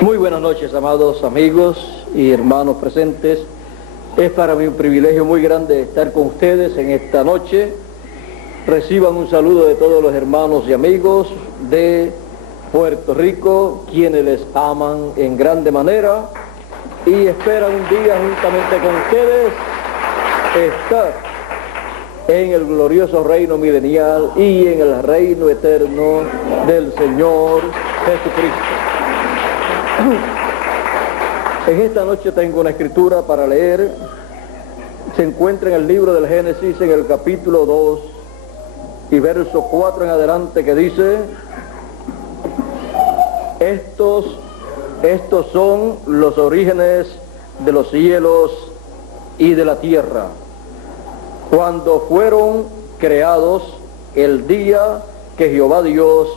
Muy buenas noches, amados amigos y hermanos presentes. Es para mí un privilegio muy grande estar con ustedes en esta noche. Reciban un saludo de todos los hermanos y amigos de Puerto Rico, quienes les aman en grande manera y esperan un día juntamente con ustedes estar en el glorioso reino milenial y en el reino eterno del Señor Jesucristo. En esta noche tengo una escritura para leer. Se encuentra en el libro del Génesis, en el capítulo 2 y verso 4 en adelante, que dice: Estos son los orígenes de los cielos y de la tierra, cuando fueron creados el día que Jehová Dios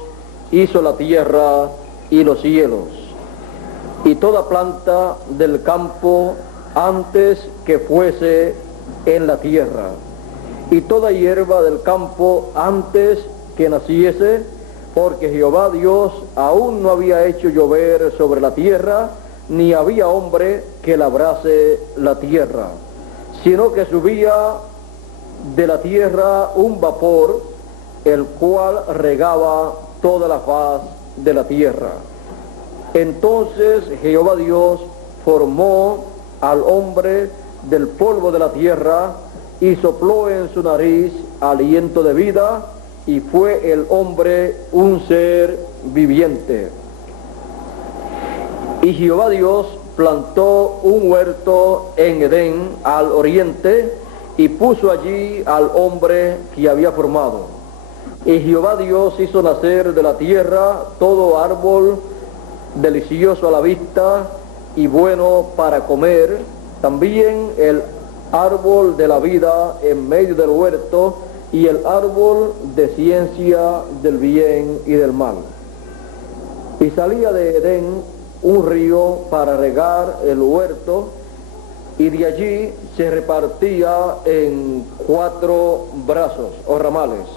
hizo la tierra y los cielos, y toda planta del campo antes que fuese en la tierra, y toda hierba del campo antes que naciese, porque Jehová Dios aún no había hecho llover sobre la tierra, ni había hombre que labrase la tierra, sino que subía de la tierra un vapor, el cual regaba toda la faz de la tierra. Entonces Jehová Dios formó al hombre del polvo de la tierra y sopló en su nariz aliento de vida, y fue el hombre un ser viviente. Y Jehová Dios plantó un huerto en Edén al oriente y puso allí al hombre que había formado. Y Jehová Dios hizo nacer de la tierra todo árbol delicioso a la vista y bueno para comer, también el árbol de la vida en medio del huerto, y el árbol de ciencia del bien y del mal. Y salía de Edén un río para regar el huerto, y de allí se repartía en 4 brazos o ramales.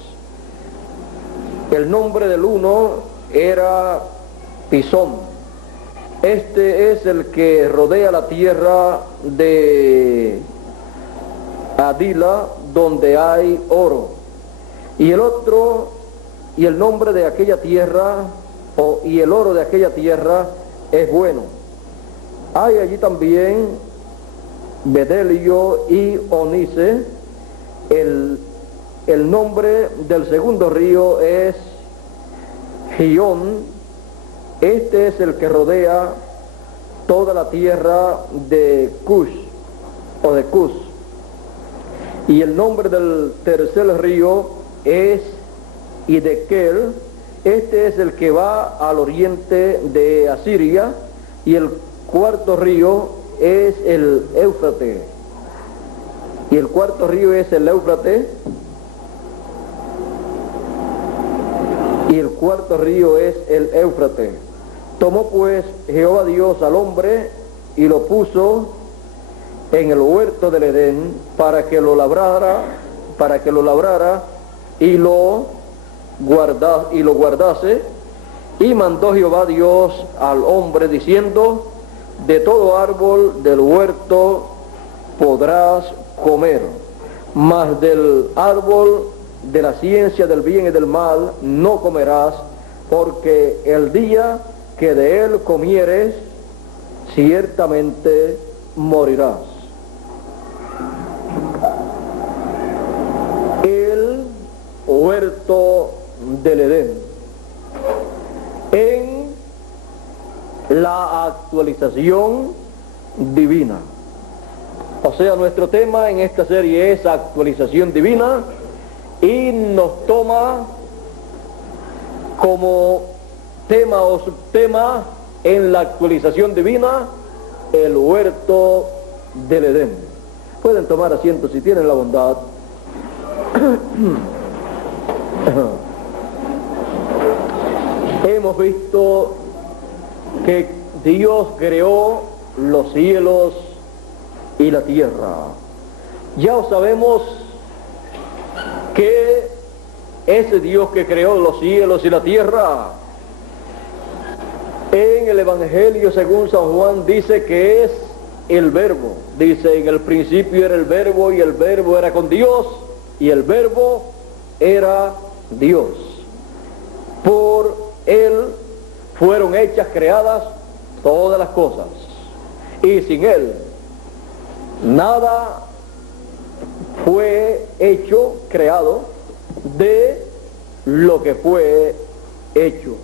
El nombre del uno era Pisón. Este es el que rodea la tierra de Adila, donde hay oro. Y el otro, y el nombre de aquella tierra, y el oro de aquella tierra es bueno. Hay allí también Bedelio y Onice. El nombre del segundo río es Gión. Este es el que rodea toda la tierra de Cush o de Cus. Y el nombre del tercer río es Hidekel. Este es el que va al oriente de Asiria. Y el cuarto río es el Éufrates. Y el cuarto río es el Éufrates. Y el cuarto río es el Éufrates. Tomó pues Jehová Dios al hombre y lo puso en el huerto del Edén para que lo labrara y lo guardase. Y mandó Jehová Dios al hombre diciendo: de todo árbol del huerto podrás comer, mas del árbol de la ciencia del bien y del mal no comerás, porque el día que de él comieres, ciertamente morirás. El huerto del Edén, en la actualización divina. O sea, nuestro tema en esta serie es actualización divina, y nos toma como tema o subtema en la actualización divina el huerto del Edén. Pueden tomar asiento si tienen la bondad. Hemos visto que Dios creó los cielos y la tierra. Ya sabemos que ese Dios que creó los cielos y la tierra En el Evangelio según San Juan dice que es el Verbo. Dice, en el principio era el Verbo y el Verbo era con Dios y el Verbo era Dios. Por Él fueron hechas, creadas todas las cosas. Y sin Él nada fue hecho, creado, de lo que fue hecho.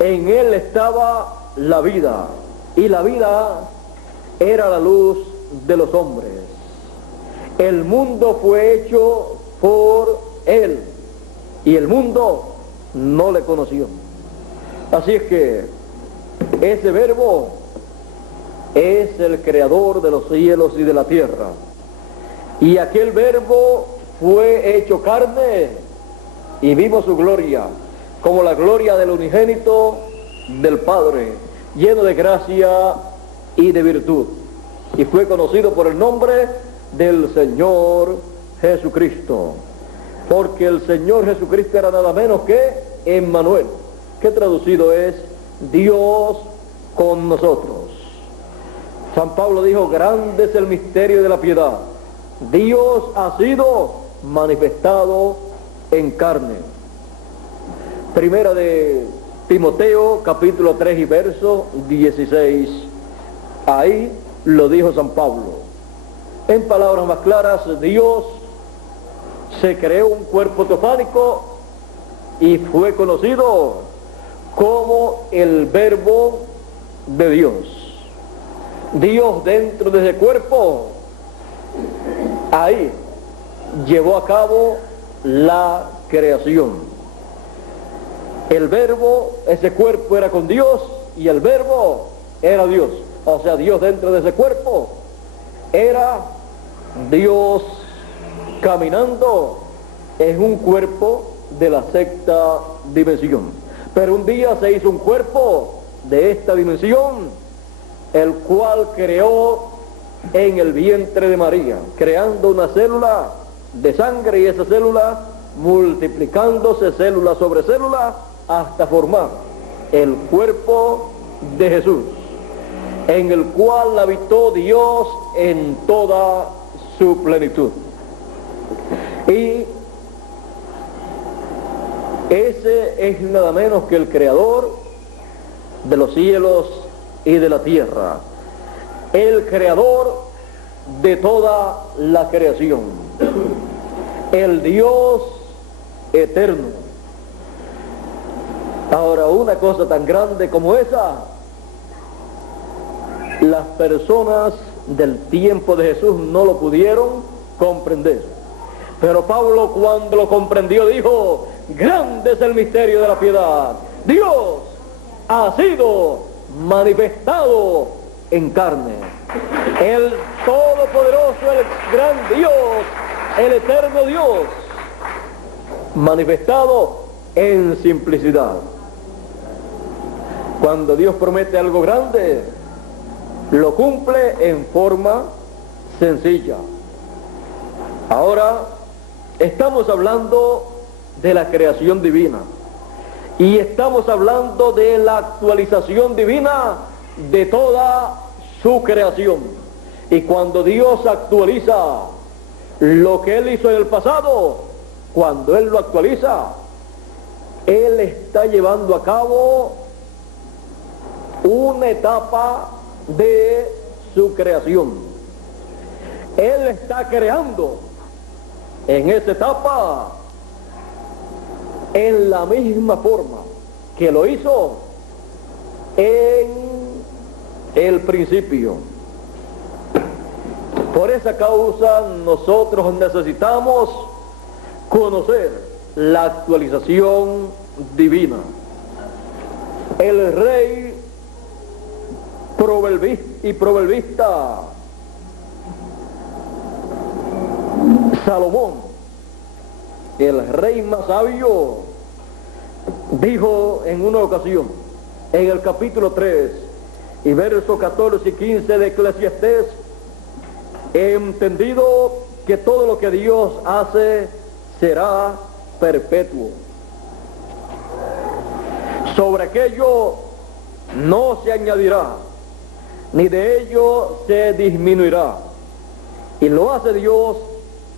En Él estaba la vida, y la vida era la luz de los hombres. El mundo fue hecho por Él, y el mundo no le conoció. Así es que ese Verbo es el creador de los cielos y de la tierra. Y aquel Verbo fue hecho carne y vimos su gloria, como la gloria del unigénito del Padre, lleno de gracia y de virtud. Y fue conocido por el nombre del Señor Jesucristo, porque el Señor Jesucristo era nada menos que Emmanuel, que traducido es Dios con nosotros. San Pablo dijo, grande es el misterio de la piedad. Dios ha sido manifestado en carne. Primera de Timoteo, capítulo 3 y verso 16. Ahí lo dijo San Pablo. En palabras más claras, Dios se creó un cuerpo teofánico y fue conocido como el Verbo de Dios. Dios dentro de ese cuerpo, ahí llevó a cabo la creación. El Verbo, ese cuerpo era con Dios y el Verbo era Dios. O sea, Dios dentro de ese cuerpo era Dios caminando en un cuerpo de la sexta dimensión. Pero un día se hizo un cuerpo de esta dimensión, el cual creó en el vientre de María, creando una célula de sangre, y esa célula multiplicándose célula sobre célula hasta formar el cuerpo de Jesús, en el cual habitó Dios en toda su plenitud. Y ese es nada menos que el creador de los cielos y de la tierra, el creador de toda la creación, el Dios eterno. Ahora, una cosa tan grande como esa, las personas del tiempo de Jesús no lo pudieron comprender. Pero Pablo, cuando lo comprendió, dijo, grande es el misterio de la piedad. Dios ha sido manifestado en carne. El todopoderoso, el gran Dios, el eterno Dios, manifestado en simplicidad. Cuando Dios promete algo grande, lo cumple en forma sencilla. Ahora estamos hablando de la creación divina y estamos hablando de la actualización divina de toda su creación. Y cuando Dios actualiza lo que Él hizo en el pasado, cuando Él lo actualiza, Él está llevando a cabo una etapa de su creación. Él está creando en esa etapa en la misma forma que lo hizo en el principio. Por esa causa nosotros necesitamos conocer la actualización divina. El rey proverbista Salomón, el rey más sabio, dijo en una ocasión, en el capítulo 3 y versos 14 y 15 de Eclesiastés, he entendido que todo lo que Dios hace será perpetuo. Sobre aquello no se añadirá, ni de ello se disminuirá. Y lo hace Dios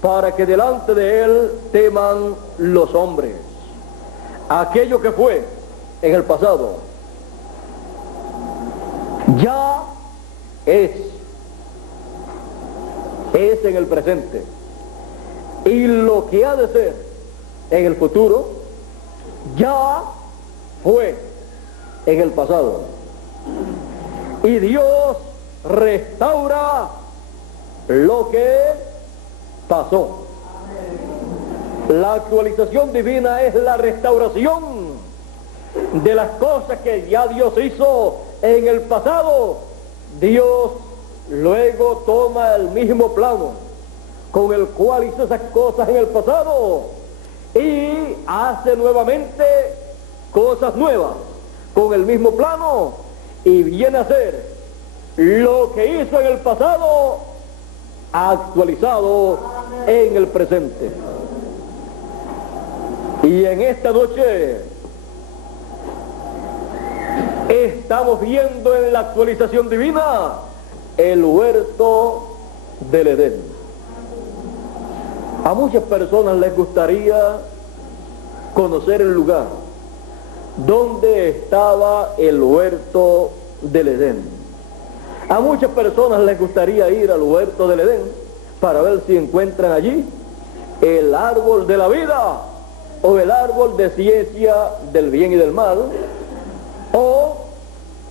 para que delante de Él teman los hombres. Aquello que fue en el pasado, ya es en el presente. Y lo que ha de ser en el futuro, ya fue en el pasado. Y Dios restaura lo que pasó. La actualización divina es la restauración de las cosas que ya Dios hizo en el pasado. Dios luego toma el mismo plano con el cual hizo esas cosas en el pasado y hace nuevamente cosas nuevas con el mismo plano, y viene a ser lo que hizo en el pasado actualizado en el presente. Y en esta noche estamos viendo en la actualización divina el huerto del Edén. A muchas personas les gustaría conocer el lugar donde estaba el huerto del Edén. A muchas personas les gustaría ir al huerto del Edén para ver si encuentran allí el árbol de la vida, o el árbol de ciencia del bien y del mal, o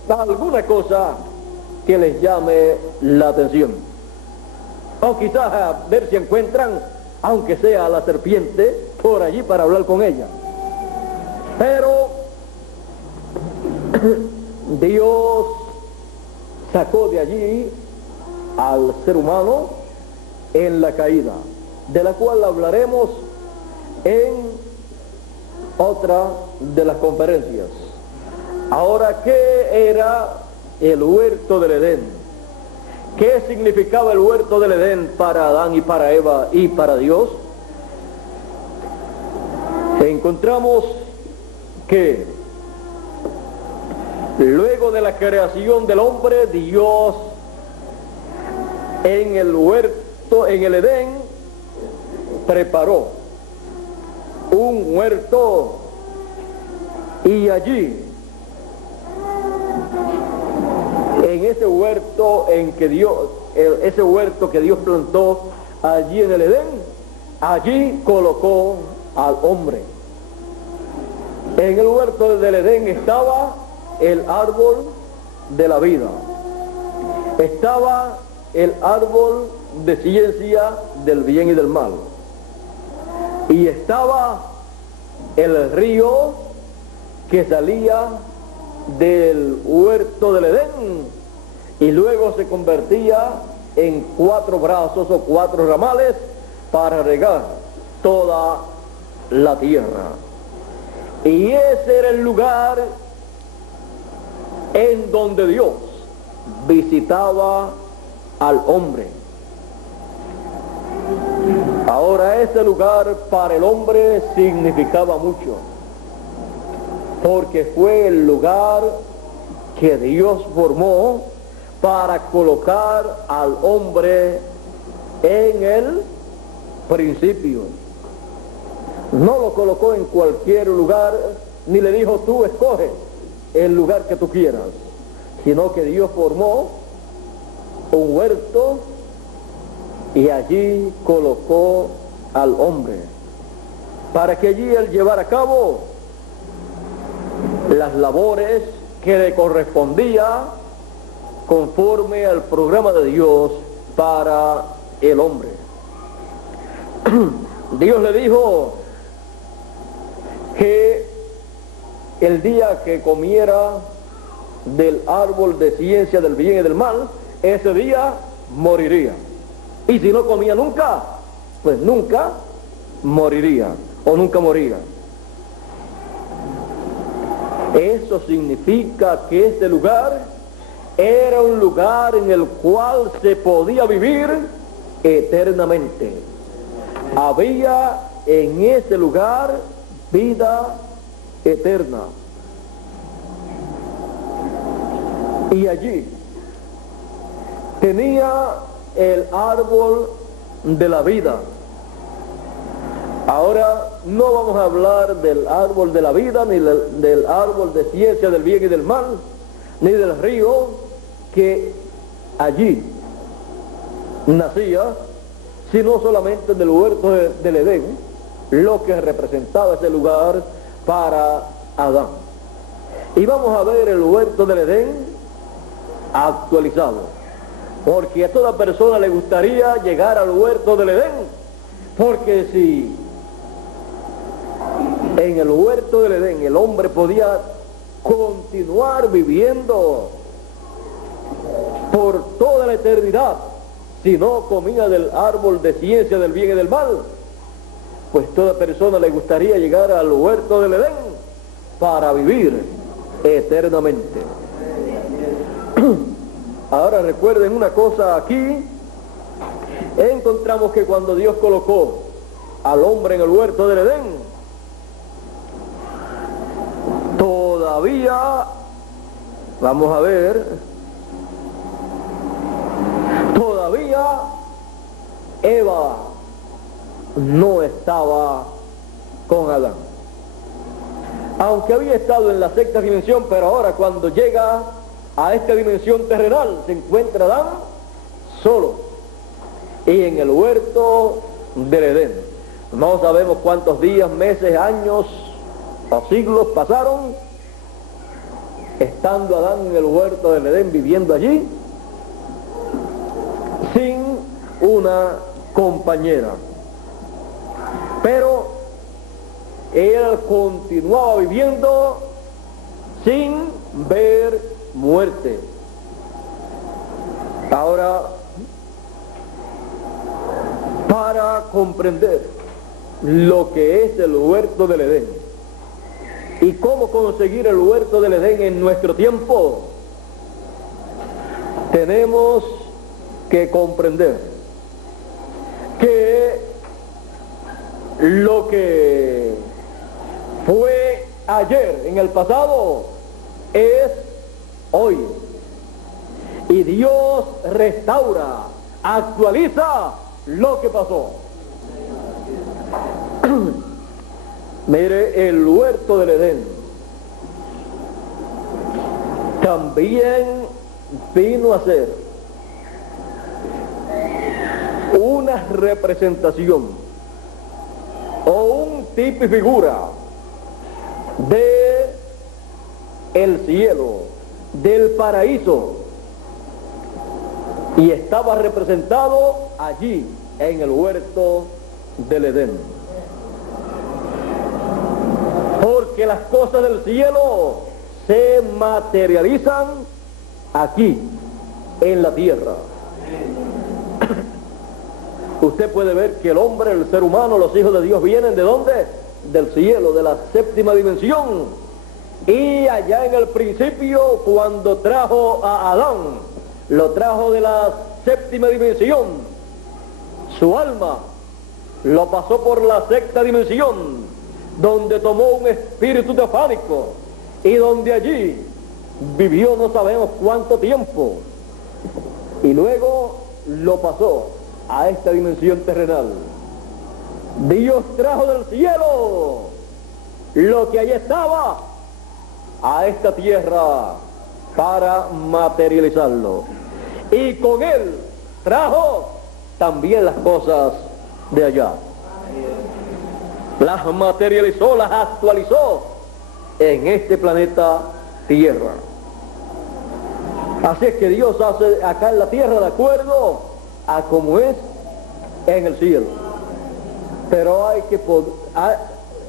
alguna cosa que les llame la atención. O quizás a ver si encuentran, aunque sea la serpiente, por allí para hablar con ella. Pero Dios sacó de allí al ser humano en la caída, de la cual hablaremos en otra de las conferencias. Ahora, ¿qué era el huerto del Edén? ¿Qué significaba el huerto del Edén para Adán y para Eva y para Dios? Encontramos que luego de la creación del hombre, Dios en el huerto, en el Edén, preparó un huerto, y allí, en ese huerto ese huerto que Dios plantó allí en el Edén, allí colocó al hombre. En el huerto del Edén estaba el árbol de la vida, estaba el árbol de ciencia del bien y del mal, y estaba el río que salía del huerto del Edén y luego se convertía en 4 brazos o 4 ramales para regar toda la tierra. Y ese era el lugar en donde Dios visitaba al hombre. Ahora, ese lugar para el hombre significaba mucho, porque fue el lugar que Dios formó para colocar al hombre en el principio. No lo colocó en cualquier lugar, ni le dijo tú escoge el lugar que tú quieras, sino que Dios formó un huerto y allí colocó al hombre para que allí él llevara a cabo las labores que le correspondía conforme al programa de Dios para el hombre. Dios le dijo que el día que comiera del árbol de ciencia del bien y del mal, ese día moriría. Y si no comía nunca, pues nunca moriría o nunca moría. Eso significa que este lugar era un lugar en el cual se podía vivir eternamente. Había en ese lugar vida eterna. Y allí tenía el árbol de la vida. Ahora no vamos a hablar del árbol de la vida, ni del árbol de ciencia del bien y del mal, ni del río que allí nacía, sino solamente del huerto del Edén, lo que representaba ese lugar para Adán. Y vamos a ver el huerto del Edén actualizado, porque a toda persona le gustaría llegar al huerto del Edén, porque si en el huerto del Edén el hombre podía continuar viviendo por toda la eternidad si no comía del árbol de ciencia del bien y del mal, pues toda persona le gustaría llegar al huerto del Edén para vivir eternamente. Ahora recuerden una cosa aquí, encontramos que cuando Dios colocó al hombre en el huerto del Edén, todavía, vamos a ver, todavía Eva no estaba con Adán. Aunque había estado en la sexta dimensión, pero ahora cuando llega a esta dimensión terrenal se encuentra Adán solo y en el huerto del Edén. No sabemos cuántos días, meses, años o siglos pasaron estando Adán en el huerto del Edén, viviendo allí sin una compañera, pero él continuaba viviendo sin ver muerte. Ahora, para comprender lo que es el huerto del Edén y cómo conseguir el huerto del Edén en nuestro tiempo, tenemos que comprender que lo que fue ayer en el pasado es hoy, y Dios restaura, actualiza lo que pasó. Mire, el huerto del Edén también vino a ser una representación o un tipo y figura de el cielo, del paraíso, y estaba representado allí en el huerto del Edén, porque las cosas del cielo se materializan aquí en la tierra. Usted puede ver que el hombre, el ser humano, los hijos de Dios vienen ¿de dónde? Del cielo, de la séptima dimensión. Y allá en el principio, cuando trajo a Adán, lo trajo de la séptima dimensión. Su alma lo pasó por la sexta dimensión, donde tomó un espíritu teofánico y donde allí vivió no sabemos cuánto tiempo. Y luego lo pasó a esta dimensión terrenal. Dios trajo del cielo lo que allí estaba a esta tierra para materializarlo, y con él trajo también las cosas de allá, las materializó, las actualizó en este planeta Tierra. Así es que Dios hace acá en la tierra de acuerdo a como es en el cielo, pero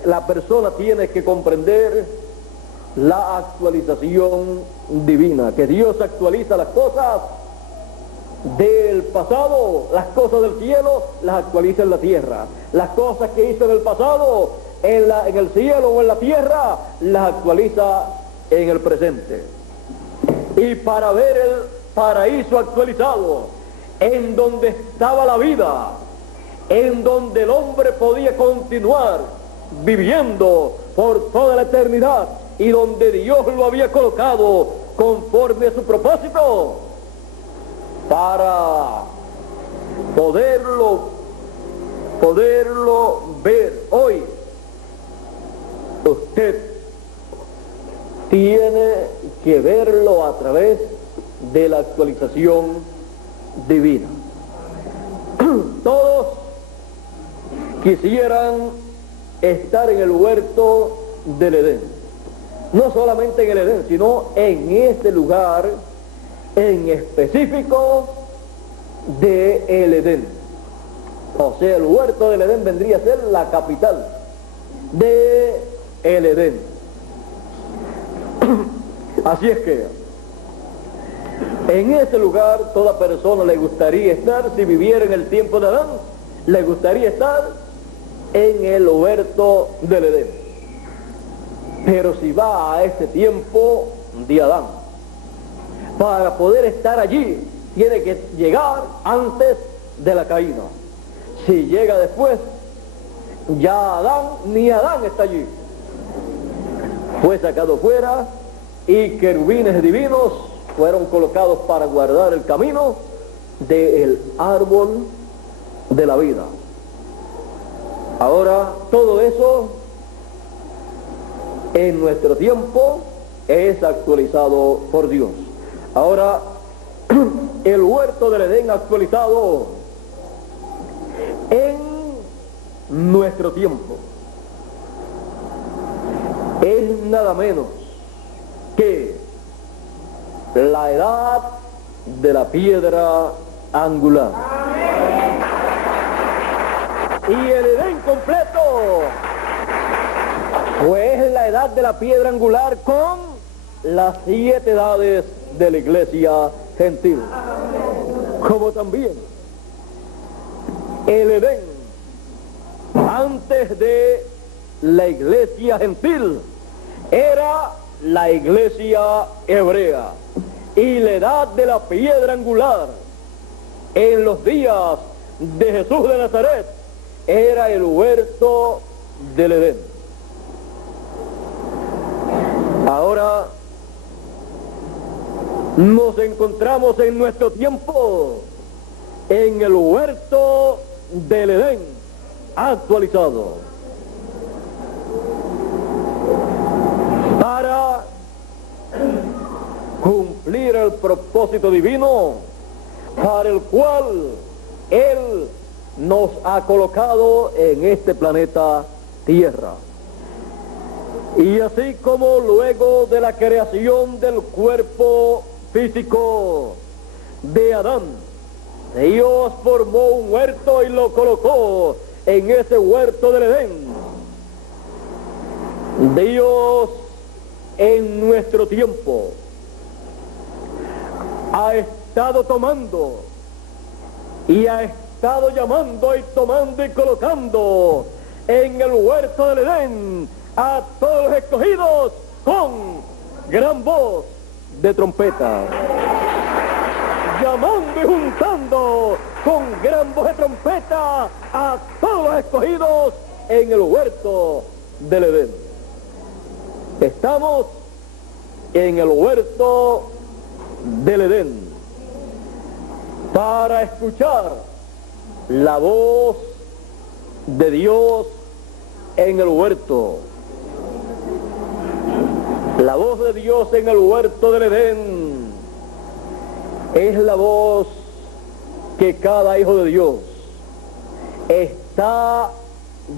la persona tiene que comprender la actualización divina, que Dios actualiza las cosas del pasado, las cosas del cielo las actualiza en la tierra, las cosas que hizo en el pasado en el cielo o en la tierra las actualiza en el presente. Y para ver el paraíso actualizado, en donde estaba la vida, en donde el hombre podía continuar viviendo por toda la eternidad, y donde Dios lo había colocado conforme a su propósito, para poderlo ver hoy. Usted tiene que verlo a través de la actualización divina. Todos quisieran estar en el huerto del Edén. No solamente en el Edén, sino en este lugar en específico de el Edén. O sea, el huerto del Edén vendría a ser la capital de el Edén. Así es que en ese lugar toda persona le gustaría estar. Si viviera en el tiempo de Adán, le gustaría estar en el huerto del Edén. Pero si va a ese tiempo de Adán, para poder estar allí tiene que llegar antes de la caída. Si llega después, ya Adán, ni Adán está allí. Fue sacado fuera y querubines divinos fueron colocados para guardar el camino del árbol de la vida. Ahora, todo eso en nuestro tiempo es actualizado por Dios. Ahora, el huerto del Edén actualizado en nuestro tiempo es nada menos que la edad de la piedra angular. Y el Edén completo pues la edad de la piedra angular con las 7 edades de la iglesia gentil. Como también el Edén antes de la iglesia gentil era la iglesia hebrea. Y la edad de la piedra angular en los días de Jesús de Nazaret era el huerto del Edén. Ahora nos encontramos en nuestro tiempo en el huerto del Edén actualizado. Para cumplir el propósito divino para el cual Él nos ha colocado en este planeta Tierra. Y así como luego de la creación del cuerpo físico de Adán, Dios formó un huerto y lo colocó en ese huerto del Edén. Dios en nuestro tiempo ha estado tomando y ha estado llamando y tomando y colocando en el huerto del Edén a todos los escogidos con gran voz de trompeta, llamando y juntando con gran voz de trompeta a todos los escogidos en el huerto del Edén. Estamos en el huerto del Edén para escuchar la voz de Dios en el huerto. La voz de Dios en el huerto del Edén es la voz que cada hijo de Dios está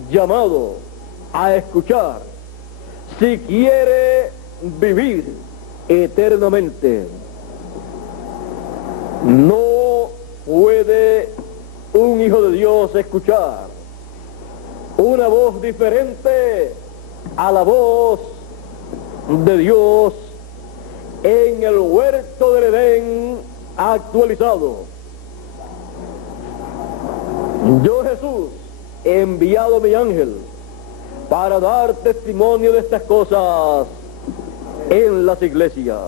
llamado a escuchar si quiere vivir eternamente. No puede un hijo de Dios escuchar una voz diferente a la voz de Dios en el huerto del Edén actualizado. Yo, Jesús, he enviado a mi ángel para dar testimonio de estas cosas en las iglesias.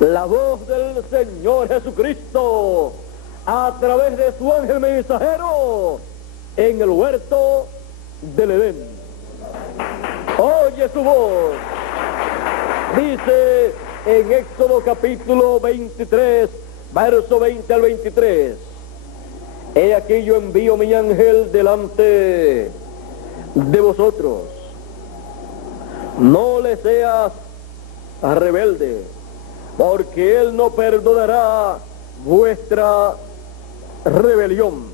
La voz del Señor Jesucristo a través de su ángel mensajero en el huerto del Edén. Oye su voz. Dice, en Éxodo capítulo 23, verso 20 al 23. He aquí yo envío mi ángel delante de vosotros. No le seas rebelde, porque él no perdonará vuestra rebelión.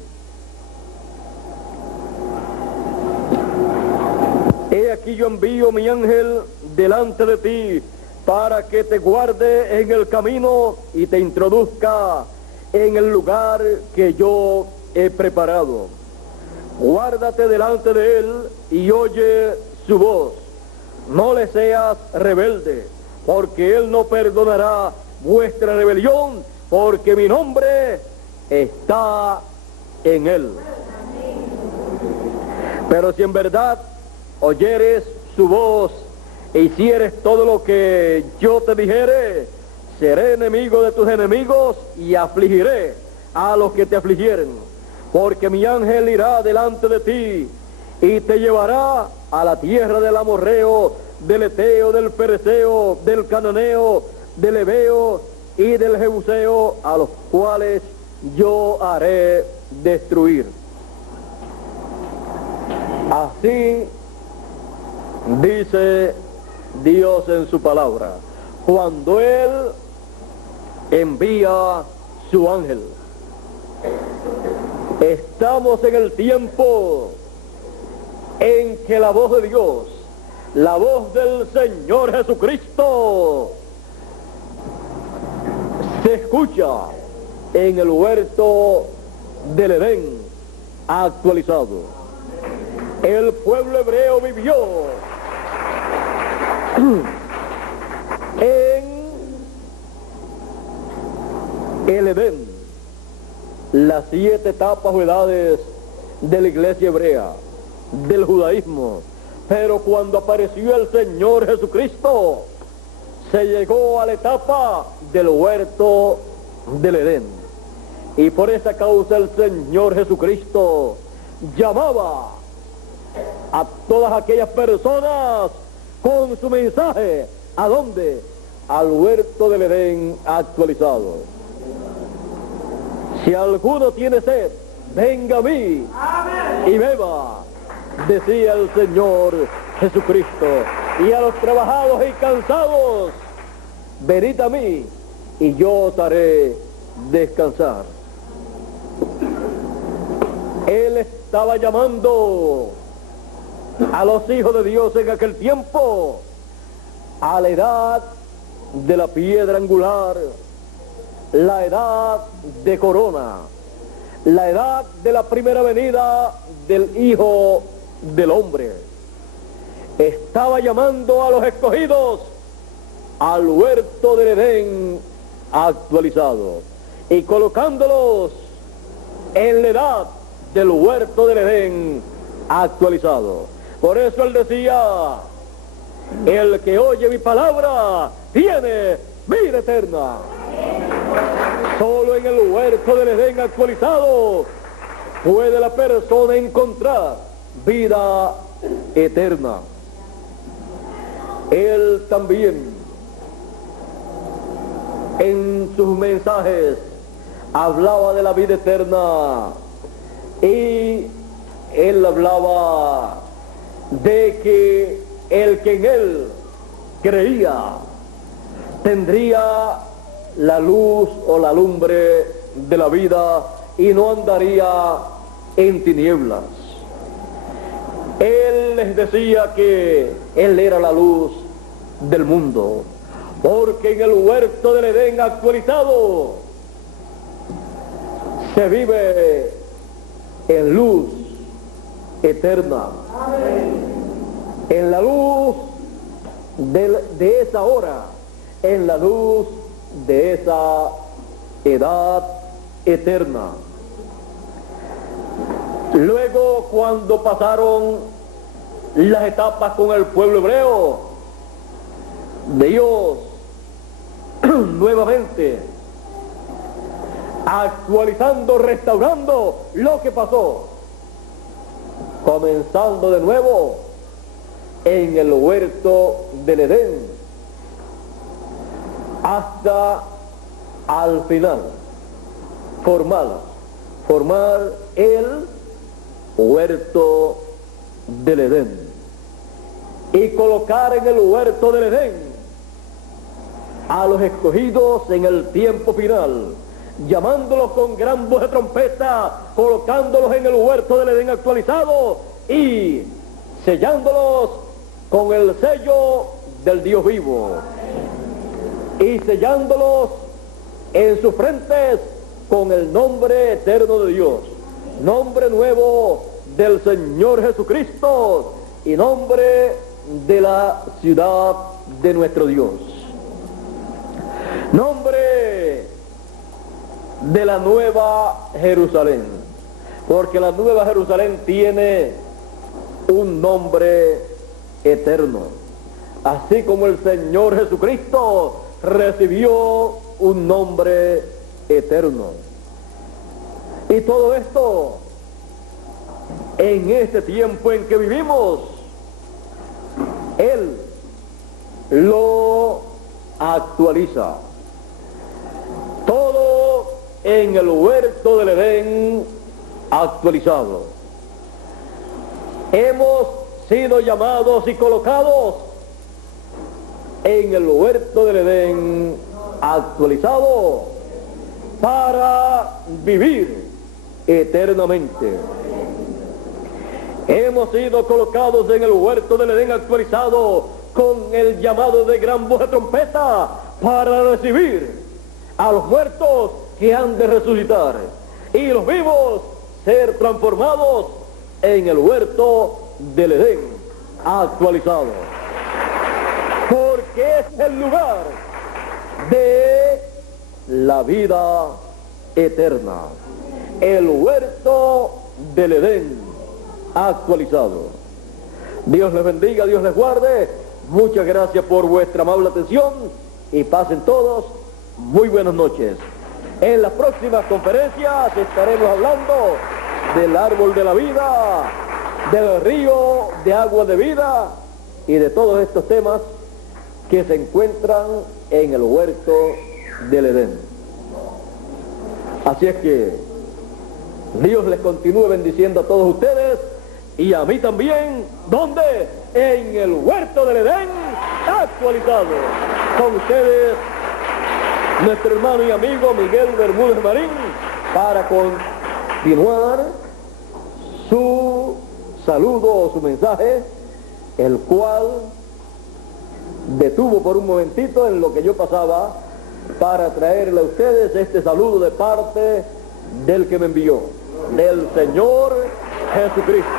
He aquí yo envío mi ángel delante de ti para que te guarde en el camino y te introduzca en el lugar que yo he preparado. Guárdate delante de él y oye su voz. No le seas rebelde, porque él no perdonará vuestra rebelión, porque mi nombre está en él. Pero si en verdad oyeres su voz e hicieres todo lo que yo te dijere, seré enemigo de tus enemigos y afligiré a los que te afligieren, porque mi ángel irá delante de ti y te llevará a la tierra del amorreo, del eteo, del pereceo, del cananeo, del heveo y del jebuseo, a los cuales yo haré destruir. Así dice Dios en su palabra, cuando Él envía su ángel. Estamos en el tiempo en que la voz de Dios, la voz del Señor Jesucristo, se escucha en el huerto del Edén actualizado. El pueblo hebreo vivió en el Edén las 7 etapas o edades de la iglesia hebrea, del judaísmo. Pero cuando apareció el Señor Jesucristo, se llegó a la etapa del huerto del Edén. Y por esa causa el Señor Jesucristo llamaba a todas aquellas personas con su mensaje. ¿A dónde? Al huerto del Edén actualizado. Si alguno tiene sed, venga a mí y beba, decía el Señor Jesucristo. Y a los trabajados y cansados, venid a mí y yo os haré descansar. Él estaba llamando a los hijos de Dios en aquel tiempo a la edad de la piedra angular, la edad de corona, la edad de la primera venida del Hijo del Hombre. Estaba llamando a los escogidos al huerto del Edén actualizado y colocándolos en la edad del huerto del Edén actualizado. Por eso él decía, el que oye mi palabra tiene vida eterna. Solo en el huerto del Edén actualizado puede la persona encontrar vida eterna. Él también en sus mensajes hablaba de la vida eterna y él hablaba de que el que en él creía tendría la luz o la lumbre de la vida y no andaría en tinieblas. Él les decía que él era la luz del mundo, porque en el huerto del Edén actualizado se vive en luz eterna. En la luz de esa hora, en la luz de esa edad eterna. Luego, cuando pasaron las etapas con el pueblo hebreo, Dios nuevamente actualizando, restaurando lo que pasó, comenzando de nuevo en el huerto del Edén. hasta al final formar el huerto del Edén y colocar en el huerto del Edén a los escogidos en el tiempo final, llamándolos con gran voz de trompeta, colocándolos en el huerto del Edén actualizado y sellándolos con el sello del Dios vivo y sellándolos en sus frentes con el nombre eterno de Dios, nombre nuevo del Señor Jesucristo y nombre de la ciudad de nuestro Dios, nombre de la Nueva Jerusalén, porque la Nueva Jerusalén tiene un nombre eterno, así como el Señor Jesucristo recibió un nombre eterno. Y todo esto en este tiempo en que vivimos, Él lo actualiza. Todo en el huerto del Edén actualizado. Hemos sido llamados y colocados en el huerto del Edén actualizado para vivir eternamente. Hemos sido colocados en el huerto del Edén actualizado con el llamado de gran voz de trompeta para recibir a los muertos que han de resucitar y los vivos ser transformados en el huerto del Edén actualizado, porque es el lugar de la vida eterna, el huerto del Edén actualizado. Dios les bendiga, Dios les guarde. Muchas gracias por vuestra amable atención y pasen todos muy buenas noches. En las próximas conferencias estaremos hablando del árbol de la vida, del río de agua de vida y de todos estos temas que se encuentran en el huerto del Edén. Así es que Dios les continúe bendiciendo a todos ustedes y a mí también. ¿Dónde? En el huerto del Edén actualizado. Con ustedes, nuestro hermano y amigo Miguel Bermúdez Marín, para continuar su saludo o su mensaje, el cual detuvo por un momentito en lo que yo pasaba para traerle a ustedes este saludo de parte del que me envió, del Señor Jesucristo.